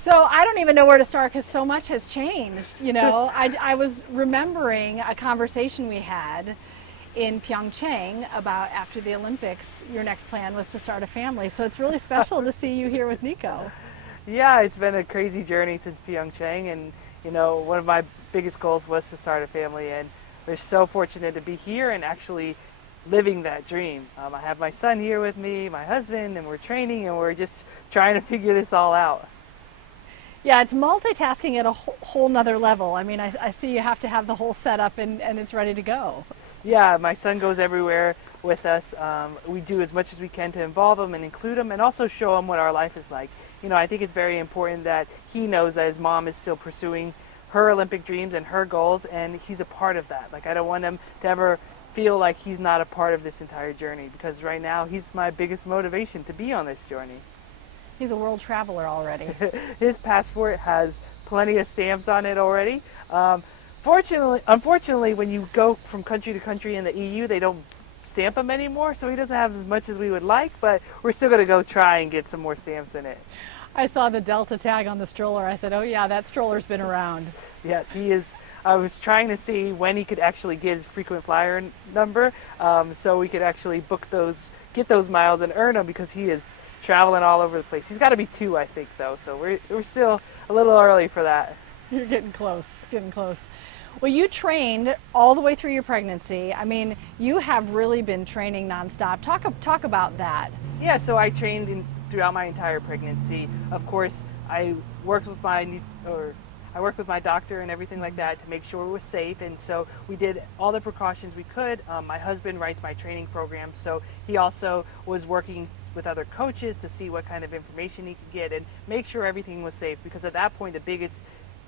So I don't even know where to start because so much has changed. You know, I was remembering a conversation we had in Pyeongchang about after the Olympics, your next plan was to start a family. So it's really special to see you here with Nico. Yeah, it's been a crazy journey since Pyeongchang, and one of my biggest goals was to start a family, and we're so fortunate to be here and actually living that dream. I have my son here with me, my husband, and we're training, and we're just trying to figure this all out. Yeah, it's multitasking at a whole nother level. I mean, I see you have to have the whole setup and it's ready to go. Yeah, my son goes everywhere with us. We do as much as we can to involve him and include him and also show him what our life is like. I think it's very important that he knows that his mom is still pursuing her Olympic dreams and her goals, and he's a part of that. Like, I don't want him to ever feel like he's not a part of this entire journey, because right now he's my biggest motivation to be on this journey. He's a world traveler already. His passport has plenty of stamps on it already. Unfortunately, when you go from country to country in the EU, they don't stamp them anymore, so he doesn't have as much as we would like, but we're still going to go try and get some more stamps in it. I saw the Delta tag on the stroller. I said, oh yeah, that stroller's been around. Yes, he is. I was trying to see when he could actually get his frequent flyer number, so we could actually get those miles and earn them, because he is traveling all over the place. He's got to be 2, I think, though, so we're still a little early for that. You're getting close, getting close. Well, you trained all the way through your pregnancy. I mean, you have really been training nonstop. Talk about that. Yeah, so I trained throughout my entire pregnancy. Of course, I worked with my doctor and everything like that to make sure it was safe, and so we did all the precautions we could. My husband writes my training program, so he also was working with other coaches to see what kind of information he could get and make sure everything was safe, because at that point the biggest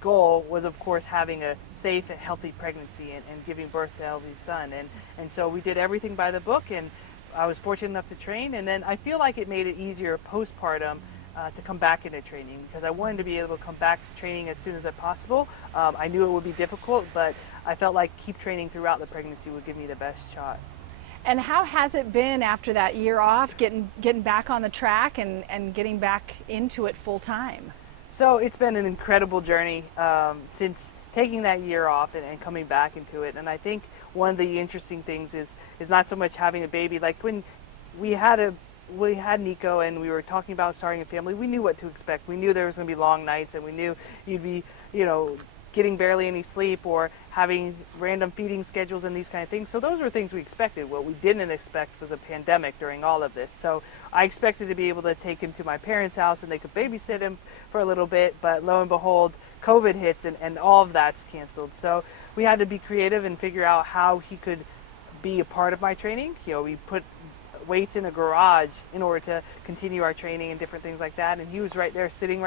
goal was, of course, having a safe and healthy pregnancy and giving birth to a healthy son, and so we did everything by the book, and I was fortunate enough to train, and then I feel like it made it easier postpartum to come back into training, because I wanted to be able to come back to training as soon as possible. I knew it would be difficult, but I felt like keep training throughout the pregnancy would give me the best shot. And how has it been after that year off, getting back on the track and getting back into it full time? So it's been an incredible journey since taking that year off and coming back into it. And I think one of the interesting things is not so much having a baby. Like when we had Nico and we were talking about starting a family, we knew what to expect. We knew there was going to be long nights, and we knew you'd be, getting barely any sleep or having random feeding schedules and these kind of things. So those were things we expected. What we didn't expect was a pandemic during all of this. So I expected to be able to take him to my parents' house and they could babysit him for a little bit, but lo and behold, COVID hits and all of that's canceled. So we had to be creative and figure out how he could be a part of my training. We put weights in a garage in order to continue our training and different things like that, and he was right there sitting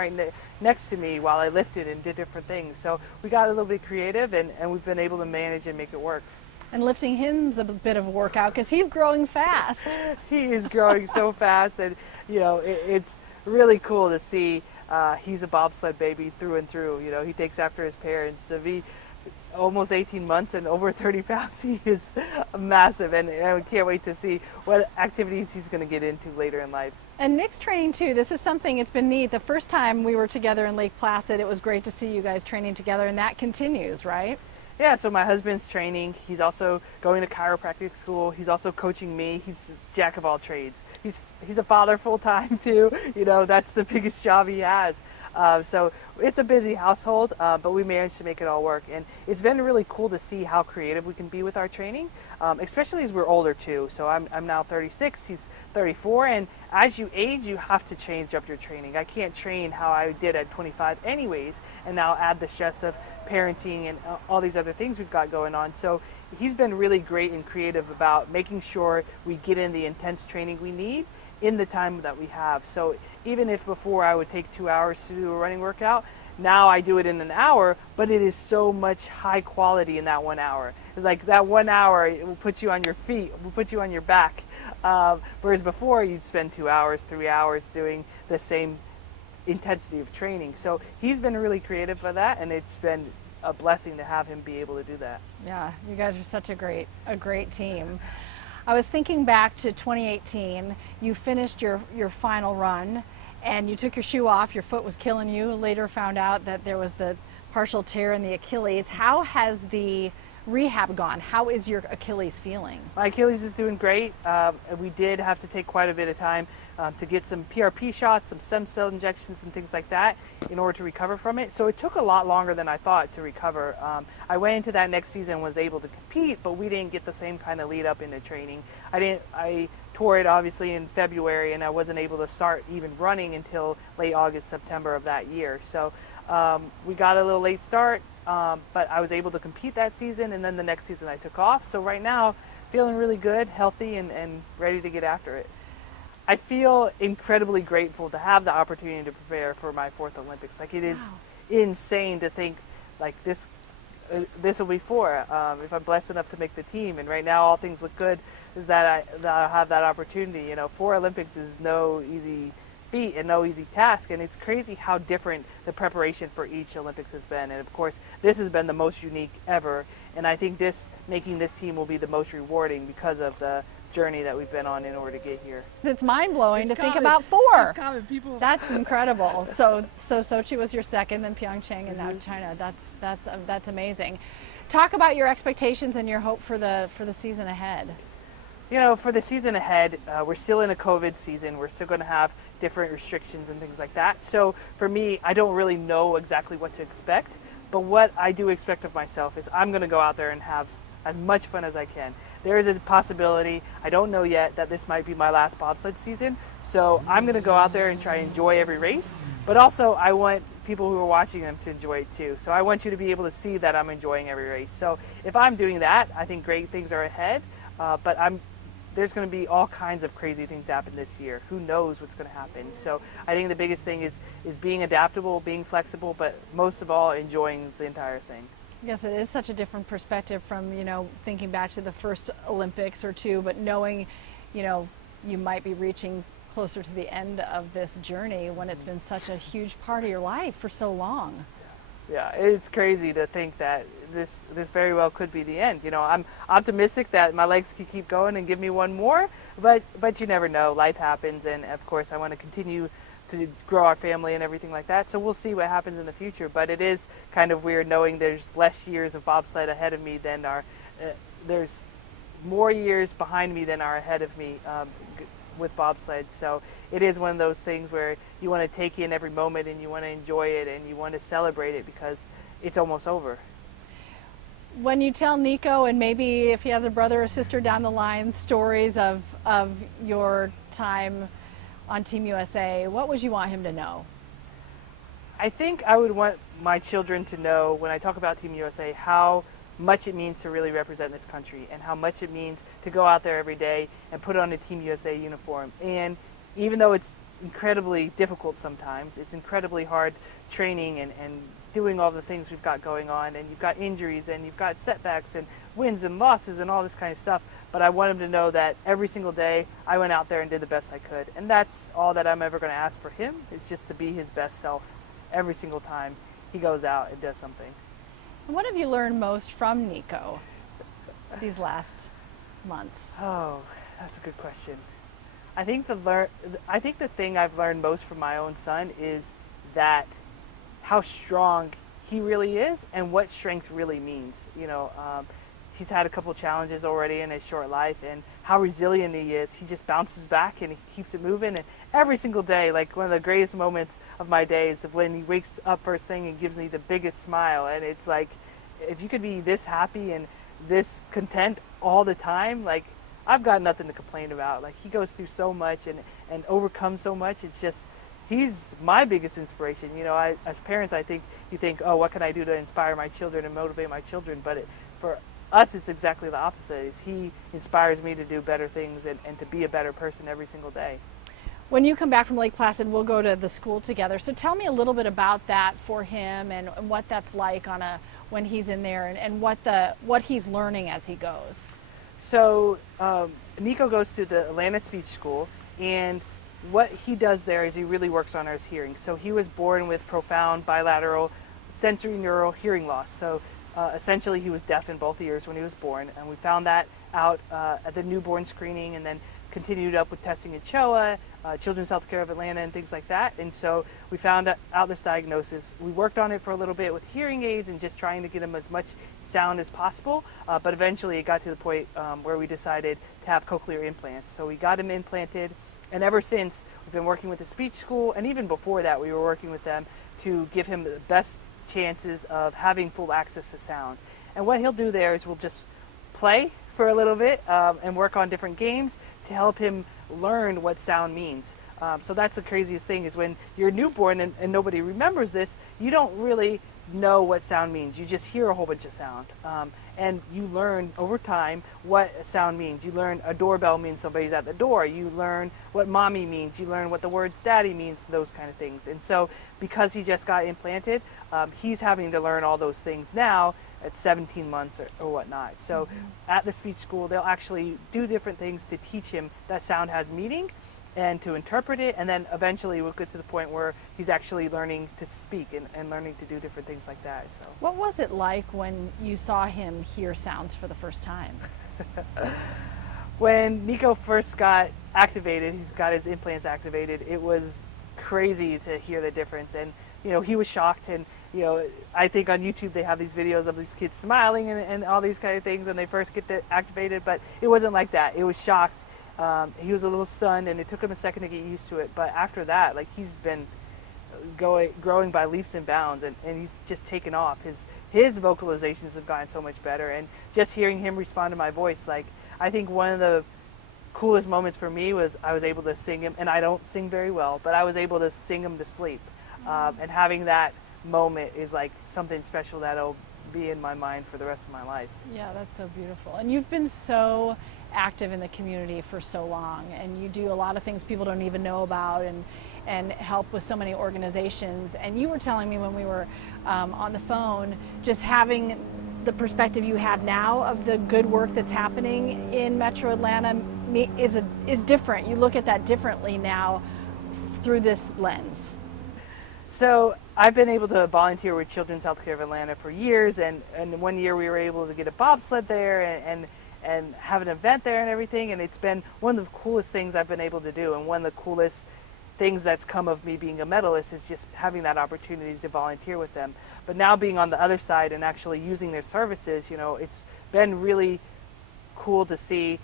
next to me while I lifted and did different things. So we got a little bit creative, and we've been able to manage and make it work. And lifting him's a bit of a workout because he's growing fast. He is growing so fast, and it's really cool to see. He's a bobsled baby through and through. He takes after his parents. To be almost 18 months and over 30 pounds, he is massive, and I can't wait to see what activities he's going to get into later in life. And Nick's training too. This is something, it's been neat. The first time we were together in Lake Placid, it was great to see you guys training together, and that continues, right? Yeah, so my husband's training. He's also going to chiropractic school. He's also coaching me. He's a jack of all trades. He's a father full time too. That's the biggest job he has. So it's a busy household, but we managed to make it all work. And it's been really cool to see how creative we can be with our training, especially as we're older too. So I'm now 36, he's 34, and as you age, you have to change up your training. I can't train how I did at 25 anyways, and now add the stress of parenting and all these other things we've got going on. So he's been really great and creative about making sure we get in the intense training we need in the time that we have. So even if before I would take 2 hours to do a running workout, now I do it in an hour, but it is so much high quality in that 1 hour. It's like that 1 hour, it will put you on your feet, will put you on your back. Whereas before you'd spend 2 hours, 3 hours doing the same intensity of training. So he's been really creative for that, and it's been a blessing to have him be able to do that. Yeah, you guys are such a great team. I was thinking back to 2018, you finished your final run, and you took your shoe off, your foot was killing you, later found out that there was the partial tear in the Achilles. How has the rehab gone? How is your Achilles feeling? My Achilles is doing great. We did have to take quite a bit of time to get some PRP shots, some stem cell injections and things like that in order to recover from it. So it took a lot longer than I thought to recover. I went into that next season, was able to compete, but we didn't get the same kind of lead up into training. I tore it obviously in February, and I wasn't able to start even running until late August, September of that year. So we got a little late start, but I was able to compete that season, and then the next season I took off. So right now, feeling really good, healthy, and ready to get after it. I feel incredibly grateful to have the opportunity to prepare for my 4th Olympics. Like, it is insane to think like this will be 4 if I'm blessed enough to make the team. And right now, all things look good. Is that I have that opportunity. 4 Olympics is no easy feat and no easy task, and it's crazy how different the preparation for each Olympics has been. And of course, this has been the most unique ever. And I think making this team will be the most rewarding because of the journey that we've been on in order to get here. It's mind-blowing to think about 4. That's incredible. So Sochi was your 2nd, then Pyeongchang, and now China. That's amazing. Talk about your expectations and your hope for the season ahead. For the season ahead, we're still in a COVID season. We're still going to have different restrictions and things like that. So for me, I don't really know exactly what to expect. But what I do expect of myself is I'm going to go out there and have as much fun as I can. There is a possibility, I don't know yet, that this might be my last bobsled season. So I'm going to go out there and try and enjoy every race. But also, I want people who are watching them to enjoy it too. So I want you to be able to see that I'm enjoying every race. So if I'm doing that, I think great things are ahead. But there's going to be all kinds of crazy things happen this year. Who knows what's going to happen? So I think the biggest thing is being adaptable, being flexible, but most of all, enjoying the entire thing. I guess it is such a different perspective from, thinking back to the first Olympics or 2, but knowing, you might be reaching closer to the end of this journey when it's been such a huge part of your life for so long. Yeah, it's crazy to think that this very well could be the end. I'm optimistic that my legs could keep going and give me one more, but you never know. Life happens, and of course I want to continue to grow our family and everything like that. So we'll see what happens in the future. But it is kind of weird knowing there's less years of bobsled ahead of me than there's more years behind me than are ahead of me with bobsled. So it is one of those things where you want to take in every moment and you want to enjoy it and you want to celebrate it because it's almost over. When you tell Nico, and maybe if he has a brother or sister down the line, stories of your time on Team USA, what would you want him to know? I think I would want my children to know, when I talk about Team USA, how much it means to really represent this country and how much it means to go out there every day and put on a Team USA uniform. And even though it's incredibly difficult sometimes, it's incredibly hard training and doing all the things we've got going on, and you've got injuries and you've got setbacks and wins and losses and all this kind of stuff. But I want him to know that every single day I went out there and did the best I could. And that's all that I'm ever going to ask for him, is just to be his best self every single time he goes out and does something. And what have you learned most from Nico these last months? Oh, that's a good question. I think the thing I've learned most from my own son is that how strong he really is and what strength really means. He's had a couple challenges already in his short life, and how resilient he is. He just bounces back and he keeps it moving. And every single day, like one of the greatest moments of my day is when he wakes up first thing and gives me the biggest smile. And it's like, if you could be this happy and this content all the time, like, I've got nothing to complain about. Like, he goes through so much and overcomes so much. It's just, he's my biggest inspiration. As parents, I think you think, oh, what can I do to inspire my children and motivate my children? But for us, it's exactly the opposite. He inspires me to do better things and to be a better person every single day. When you come back from Lake Placid, we'll go to the school together. So tell me a little bit about that for him and what that's like when he's in there and what he's learning as he goes. So Nico goes to the Elana Speech School, and what he does there is he really works on his hearing. So he was born with profound bilateral sensory neural hearing loss. So essentially he was deaf in both ears when he was born, and we found that out at the newborn screening, and then continued up with testing in CHOA, Children's Healthcare of Atlanta, and things like that. And so we found out this diagnosis. We worked on it for a little bit with hearing aids and just trying to get him as much sound as possible. But eventually it got to the point where we decided to have cochlear implants. So we got him implanted. And ever since, we've been working with the speech school. And even before that, we were working with them to give him the best chances of having full access to sound. And what he'll do there is we'll just play for a little bit and work on different games to help him learn what sound means. So that's the craziest thing, is when you're a newborn and nobody remembers this, you don't really know what sound means. You just hear a whole bunch of sound. And you learn over time what sound means. You learn a doorbell means somebody's at the door. You learn what mommy means. You learn what the words daddy means, those kind of things. And so because he just got implanted, he's having to learn all those things now at 17 months or whatnot. So at the speech school, they'll actually do different things to teach him that sound has meaning and to interpret it, and then eventually we'll get to the point where he's actually learning to speak and learning to do different things like that. So What was it like when you saw him hear sounds for the first time? When Nico first got activated, he's got his implants activated, it was crazy to hear the difference. And he was shocked. And I think on YouTube they have these videos of these kids smiling and all these kind of things when they first get activated, but it wasn't like that. It was shocked. He was a little stunned, and it took him a second to get used to it. But after that, like, he's been growing by leaps and bounds, and he's just taken off. His vocalizations have gotten so much better, and just hearing him respond to my voice, like, I think one of the coolest moments for me was I was able to sing him, and I don't sing very well, but I was able to sing him to sleep. And having that moment is like something special that'll be in my mind for the rest of my life. Yeah, that's so beautiful. And you've been so active in the community for so long, and you do a lot of things people don't even know about, and help with so many organizations. And you were telling me when we were on the phone, just having the perspective you have now of the good work that's happening in Metro Atlanta is different. You look at that differently now through this lens. So I've been able to volunteer with Children's Healthcare of Atlanta for years, and one year we were able to get a bobsled there and have an event there and everything, and it's been one of the coolest things I've been able to do, and one of the coolest things that's come of me being a medalist is just having that opportunity to volunteer with them. But now being on the other side and actually using their services, it's been really cool to see.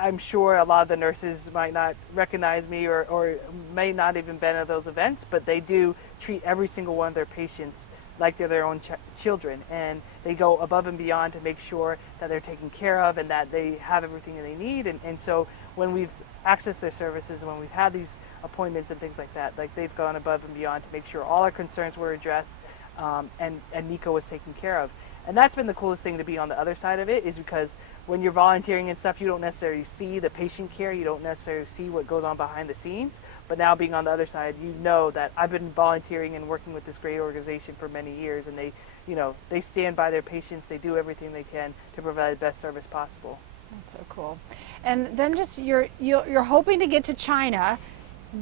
I'm sure a lot of the nurses might not recognize me or may not even been at those events, but they do treat every single one of their patients like they're their own children, and they go above and beyond to make sure that they're taken care of and that they have everything that they need. And so when we've accessed their services, when we've had these appointments and things like that, like, they've gone above and beyond to make sure all our concerns were addressed, and Nico was taken care of. And that's been the coolest thing to be on the other side of it, is because when you're volunteering and stuff, you don't necessarily see the patient care, you don't necessarily see what goes on behind the scenes. But now being on the other side, you know that I've been volunteering and working with this great organization for many years, and they stand by their patients, they do everything they can to provide the best service possible. That's so cool. And then just you're hoping to get to China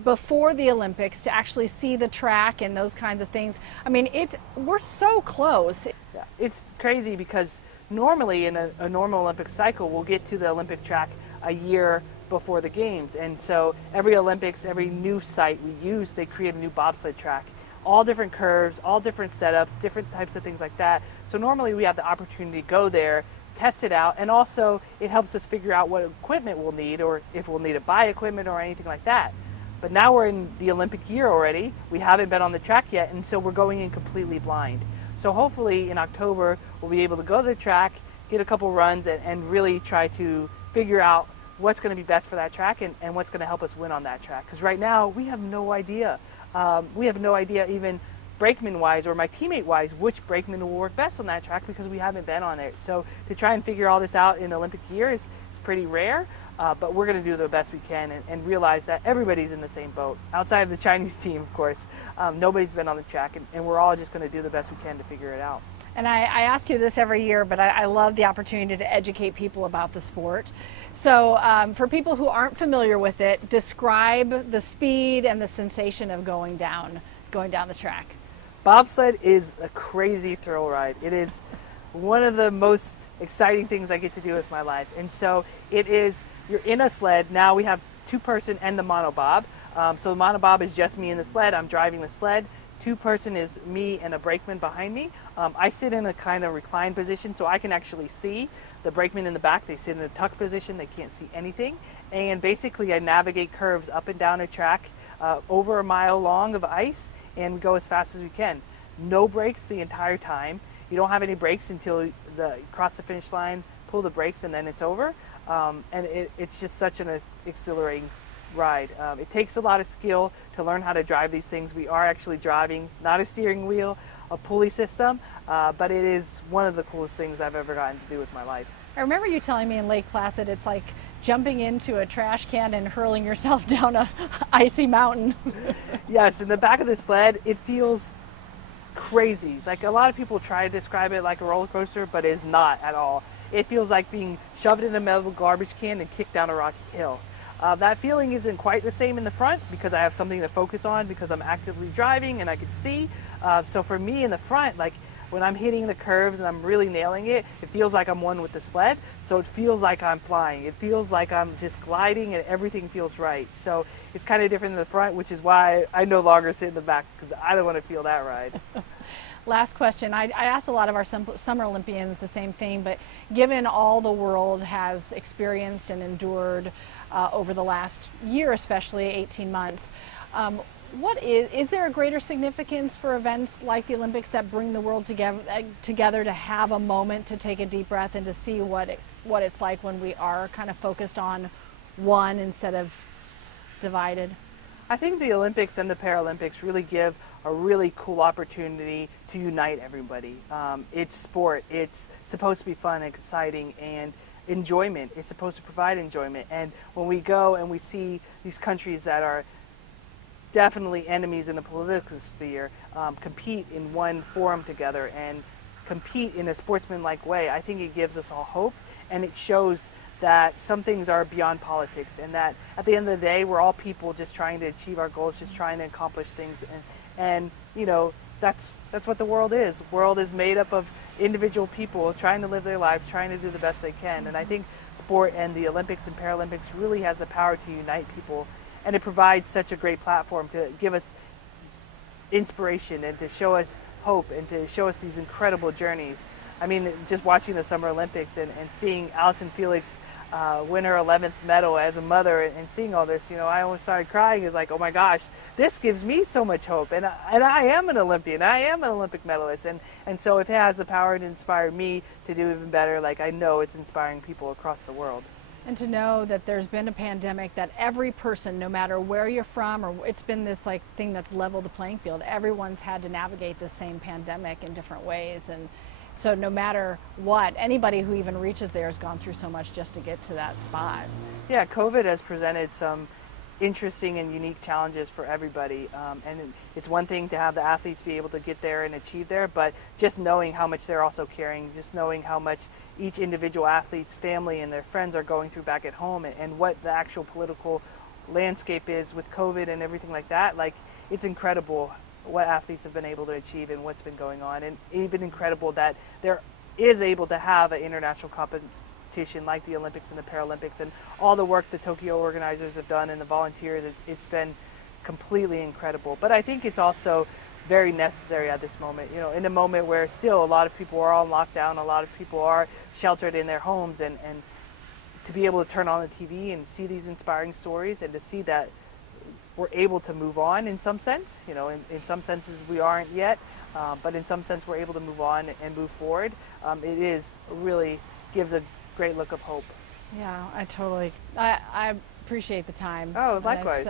before the Olympics to actually see the track and those kinds of things. I mean, we're so close. Yeah, it's crazy because normally in a normal Olympic cycle, we'll get to the Olympic track a year before the games. And so every Olympics, every new site we use, they create a new bobsled track. All different curves, all different setups, different types of things like that. So normally we have the opportunity to go there, test it out, and also it helps us figure out what equipment we'll need, or if we'll need to buy equipment or anything like that. But now we're in the Olympic year already. We haven't been on the track yet, and so we're going in completely blind. So hopefully in October, we'll be able to go to the track, get a couple runs, and really try to figure out what's going to be best for that track and what's going to help us win on that track. Because right now, we have no idea. We have no idea even brakeman-wise or my teammate-wise which brakeman will work best on that track, because we haven't been on it. So to try and figure all this out in Olympic year is pretty rare. But we're going to do the best we can and realize that everybody's in the same boat. Outside of the Chinese team, of course, nobody's been on the track, and we're all just going to do the best we can to figure it out. And I ask you this every year, but I love the opportunity to educate people about the sport. So for people who aren't familiar with it, describe the speed and the sensation of going down the track. Bobsled is a crazy thrill ride. It is one of the most exciting things I get to do with my life. And so it is you're in a sled. Now we have 2-person and the monobob. So the monobob is just me in the sled. I'm driving the sled. 2-person is me and a brakeman behind me. I sit in a kind of reclined position so I can actually see. The brakemen in the back, they sit in a tuck position. They can't see anything. And basically I navigate curves up and down a track over a mile long of ice, and we go as fast as we can. No brakes the entire time. You don't have any brakes until you cross the finish line, pull the brakes, and then it's over. And it's just such an exhilarating ride. It takes a lot of skill to learn how to drive these things. We are actually driving not a steering wheel, a pulley system, but it is one of the coolest things I've ever gotten to do with my life. I remember you telling me in Lake Placid it's like jumping into a trash can and hurling yourself down a icy mountain. Yes, in the back of the sled, it feels crazy. Like, a lot of people try to describe it like a roller coaster, but it is not at all. It feels like being shoved in a metal garbage can and kicked down a rocky hill. That feeling isn't quite the same in the front because I have something to focus on, because I'm actively driving and I can see. So for me in the front, like when I'm hitting the curves and I'm really nailing it, it feels like I'm one with the sled. So it feels like I'm flying. It feels like I'm just gliding and everything feels right. So it's kind of different in the front, which is why I no longer sit in the back, because I don't want to feel that ride. Last question. I asked a lot of our Summer Olympians the same thing, but given all the world has experienced and endured over the last year, especially 18 months, what is there a greater significance for events like the Olympics that bring the world together to have a moment to take a deep breath and to see what it's like when we are kind of focused on one instead of divided? I think the Olympics and the Paralympics really give a really cool opportunity to unite everybody. It's sport. It's supposed to be fun and exciting and enjoyment. It's supposed to provide enjoyment. And when we go and we see these countries that are definitely enemies in the political sphere compete in one forum together and compete in a sportsmanlike way, I think it gives us all hope, and it shows that some things are beyond politics, and that at the end of the day we're all people just trying to achieve our goals, just trying to accomplish things, and you know, that's what the world is. The world is made up of individual people trying to live their lives, trying to do the best they can, and I think sport and the Olympics and Paralympics really has the power to unite people, and it provides such a great platform to give us inspiration and to show us hope and to show us these incredible journeys. I mean, just watching the Summer Olympics and seeing Allison Felix win her 11th medal as a mother and seeing all this, you know, I almost started crying. It's like, oh my gosh, this gives me so much hope. And I am an Olympian. I am an Olympic medalist. And so if it has the power to inspire me to do even better, like, I know it's inspiring people across the world. And to know that there's been a pandemic, that every person, no matter where you're from, or it's been this like thing that's leveled the playing field. Everyone's had to navigate the same pandemic in different ways. And so no matter what, anybody who even reaches there has gone through so much just to get to that spot. Yeah, COVID has presented some interesting and unique challenges for everybody. And it's one thing to have the athletes be able to get there and achieve there, but just knowing how much they're also carrying, just knowing how much each individual athlete's family and their friends are going through back at home, and what the actual political landscape is with COVID and everything like that, like, it's incredible what athletes have been able to achieve and what's been going on, and even incredible that there is able to have an international competition like the Olympics and the Paralympics, and all the work the Tokyo organizers have done and the volunteers. It's been completely incredible. But I think it's also very necessary at this moment, you know, in a moment where still a lot of people are on lockdown, a lot of people are sheltered in their homes, and to be able to turn on the TV and see these inspiring stories, and to see that we're able to move on in some sense. You know, in some senses we aren't yet, but in some sense we're able to move on and move forward. It is really gives a great look of hope. Yeah, I appreciate the time. Oh, likewise.